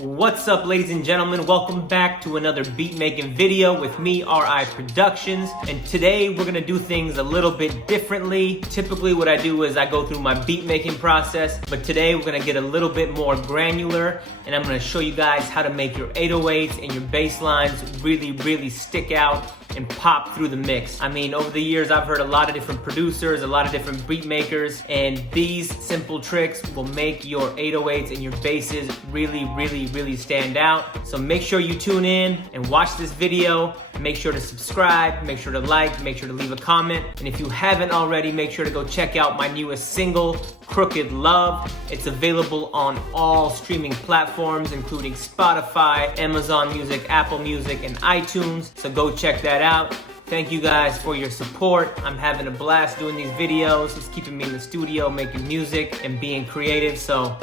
What's up, ladies and gentlemen? Welcome back to another beat making video with me, RI Productions. And today we're gonna do things a little bit differently. Typically what I do is I go through my beat making process, but today we're gonna get a little bit more granular and I'm gonna show you guys how to make your 808s and your bass lines really stick out and pop through the mix. I mean, over the years, I've heard a lot of different producers, a lot of different beat makers, and these simple tricks will make your 808s and your basses really stand out. So make sure you tune in and watch this video. Make sure to subscribe, make sure to like, make sure to leave a comment. And if you haven't already, make sure to go check out my newest single, Crooked Love. It's available on all streaming platforms, including Spotify, Amazon Music, Apple Music, and iTunes. So go check that out. Thank you guys for your support. I'm having a blast doing these videos. It's keeping me in the studio, making music and being creative. So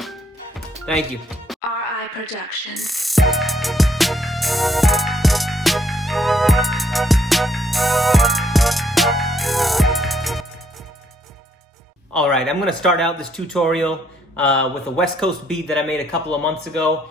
thank you. RI Productions. All right, I'm gonna start out this tutorial with a West Coast beat that I made a couple of months ago.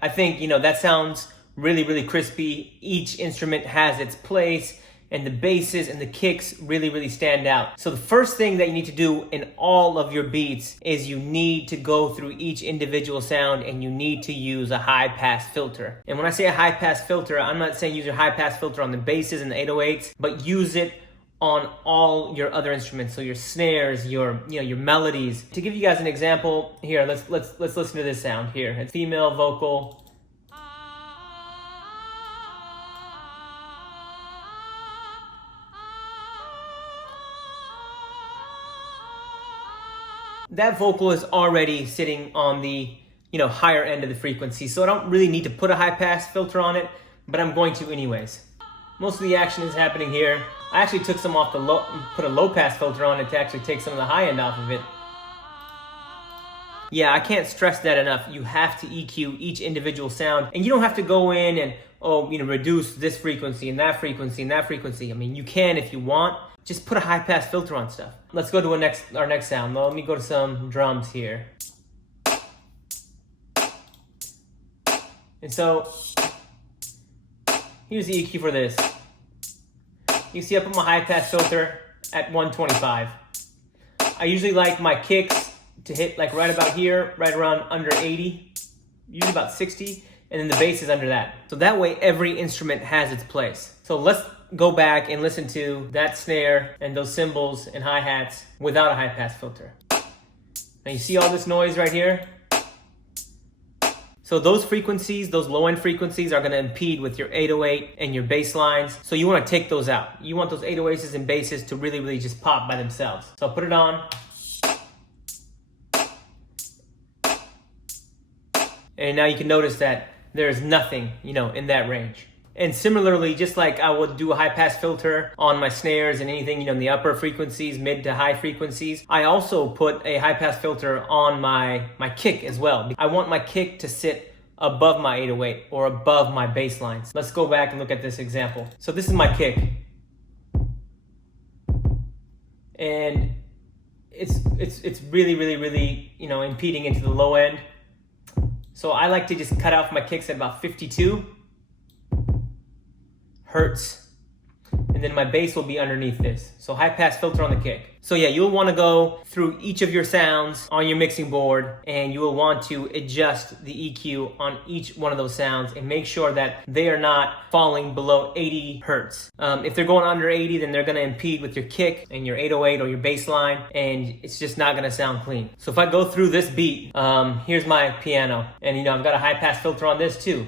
I think, that sounds really crispy. Each instrument has its place, and the basses and the kicks really stand out. So the first thing that you need to do in all of your beats is you need to go through each individual sound and you need to use a high pass filter. And when I say a high pass filter, I'm not saying use your high pass filter on the basses and the 808s, but use it on all your other instruments. So your snares, your melodies. To give you guys an example, here, let's listen to this sound here. It's female vocal. That vocal is already sitting on the higher end of the frequency, so I don't really need to put a high pass filter on it, but I'm going to anyways. Most of the action is happening here. I actually took some off the low, put a low pass filter on it to actually take some of the high end off of it. Yeah, I can't stress that enough. You have to EQ each individual sound, and you don't have to go in and reduce this frequency and that frequency and that frequency. I mean, you can if you want. Just put a high pass filter on stuff. Let's go to our next sound. Well, let me go to some drums here. And so here's the EQ for this. You see I put my high pass filter at 125. I usually like my kicks to hit like right about here, right around under 80, usually about 60, and then the bass is under that. So that way every instrument has its place. So let's go back and listen to that snare and those cymbals and hi-hats without a high pass filter. Now you see all this noise right here? So those frequencies, those low end frequencies are gonna impede with your 808 and your bass lines. So you wanna take those out. You want those 808s and basses to really just pop by themselves. So I'll put it on. And now you can notice that there is nothing, in that range. And similarly, just like I would do a high pass filter on my snares and anything, in the upper frequencies, mid to high frequencies, I also put a high pass filter on my kick as well. I want my kick to sit above my 808 or above my bass lines. Let's go back and look at this example. So this is my kick. And it's really, impeding into the low end. So I like to just cut off my kicks at about 52 hertz, and then my bass will be underneath this. So high pass filter on the kick. So yeah, you'll want to go through each of your sounds on your mixing board, and you will want to adjust the EQ on each one of those sounds and make sure that they are not falling below 80 hertz. If they're going under 80, then they're going to impede with your kick and your 808 or your bass line, and it's just not going to sound clean. So if I go through this beat, here's my piano, and I've got a high pass filter on this too.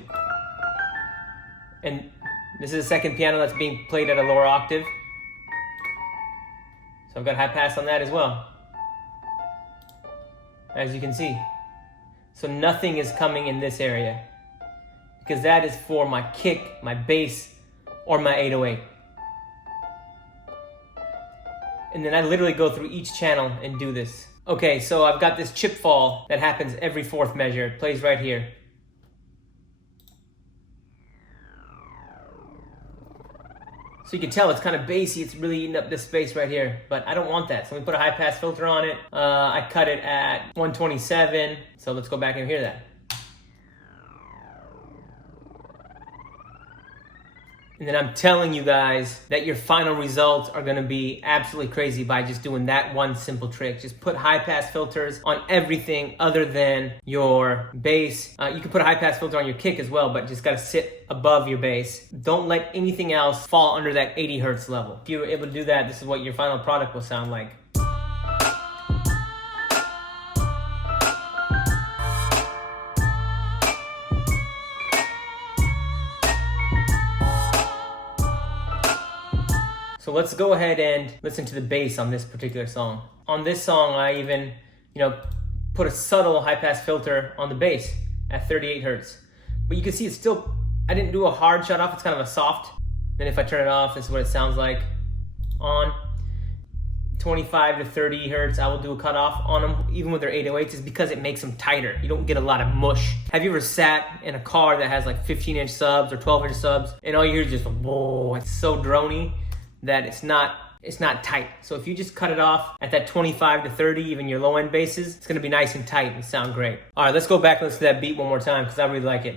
And this is a second piano that's being played at a lower octave. So I've got high pass on that as well, as you can see. So nothing is coming in this area because that is for my kick, my bass, or my 808. And then I literally go through each channel and do this. Okay, so I've got this chip fall that happens every fourth measure. It plays right here. So you can tell it's kind of bassy, it's really eating up this space right here, but I don't want that. So we put a high pass filter on it. I cut it at 127, so let's go back and hear that. And then I'm telling you guys that your final results are gonna be absolutely crazy by just doing that one simple trick. Just put high pass filters on everything other than your bass. You can put a high pass filter on your kick as well, but just gotta sit above your bass. Don't let anything else fall under that 80 hertz level. If you were able to do that, this is what your final product will sound like. So let's go ahead and listen to the bass on this particular song. On this song, I even, put a subtle high pass filter on the bass at 38 hertz. But you can see it's still, I didn't do a hard shut off, it's kind of a soft. Then if I turn it off, this is what it sounds like. On 25 to 30 hertz, I will do a cutoff on them, even with their 808s, is because it makes them tighter. You don't get a lot of mush. Have you ever sat in a car that has like 15-inch subs or 12-inch subs, and all you hear is just, whoa, it's so droney that it's not tight. So if you just cut it off at that 25 to 30, even your low end basses, it's gonna be nice and tight and sound great. All right, let's go back and listen to that beat one more time because I really like it.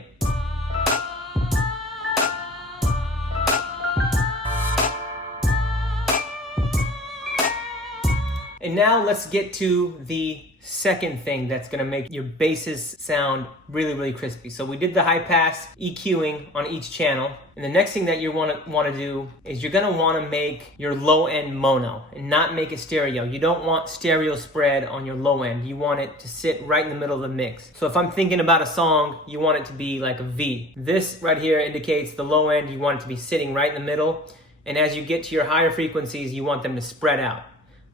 And now let's get to the second thing that's gonna make your basses sound really, really crispy. So we did the high pass EQing on each channel. And the next thing that you wanna do is you're gonna wanna make your low end mono and not make it stereo. You don't want stereo spread on your low end. You want it to sit right in the middle of the mix. So if I'm thinking about a song, you want it to be like a V. This right here indicates the low end, you want it to be sitting right in the middle. And as you get to your higher frequencies, you want them to spread out.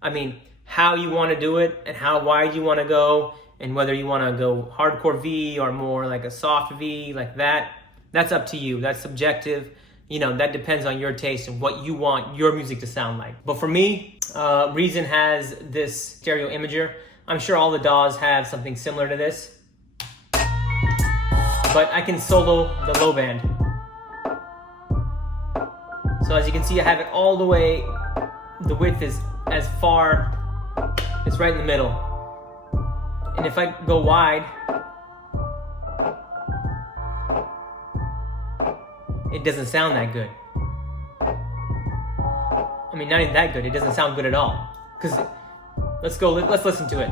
I mean, how you want to do it and how wide you want to go and whether you want to go hardcore V or more like a soft V like that, that's up to you. That's subjective. That depends on your taste and what you want your music to sound like. But for me, Reason has this stereo imager. I'm sure all the DAWs have something similar to this. But I can solo the low band. So as you can see, I have it all the way, the width is as far. It's right in the middle. And if I go wide, it doesn't sound that good. I mean, not even that good. It doesn't sound good at all. Because let's listen to it.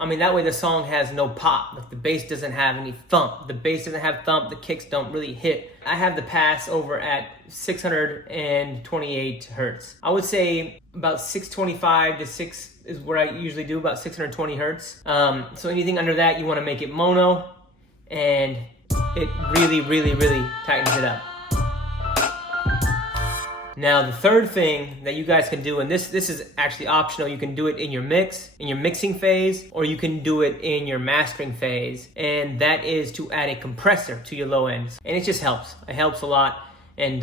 I mean, that way the song has no pop. Like the bass doesn't have any thump. The bass doesn't have thump. The kicks don't really hit. I have the pass over at 628 hertz. I would say about 625 to 6 is where I usually do, about 620 hertz. So anything under that, you want to make it mono, and it really, really, really tightens it up. Now, the third thing that you guys can do, and this is actually optional, you can do it in your mixing phase, or you can do it in your mastering phase, and that is to add a compressor to your low ends. And it just helps. It helps a lot. And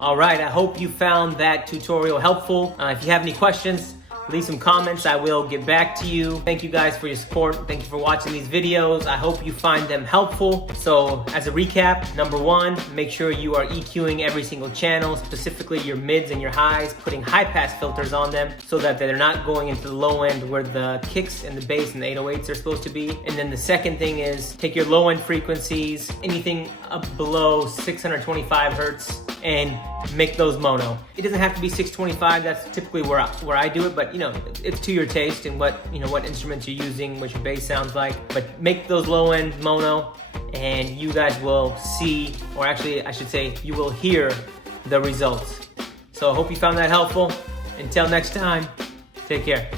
all right, I hope you found that tutorial helpful. If you have any questions, leave some comments. I will get back to you. Thank you guys for your support. Thank you for watching these videos. I hope you find them helpful. So as a recap, number one, make sure you are EQing every single channel, specifically your mids and your highs, putting high pass filters on them so that they're not going into the low end where the kicks and the bass and the 808s are supposed to be. And then the second thing is take your low end frequencies, anything up below 625 hertz, and make those mono. It doesn't have to be 625, that's typically where I do it, but it's to your taste and what instruments you're using, what your bass sounds like. But make those low end mono and you guys will see, or actually I should say, you will hear the results. So I hope you found that helpful. Until next time, take care.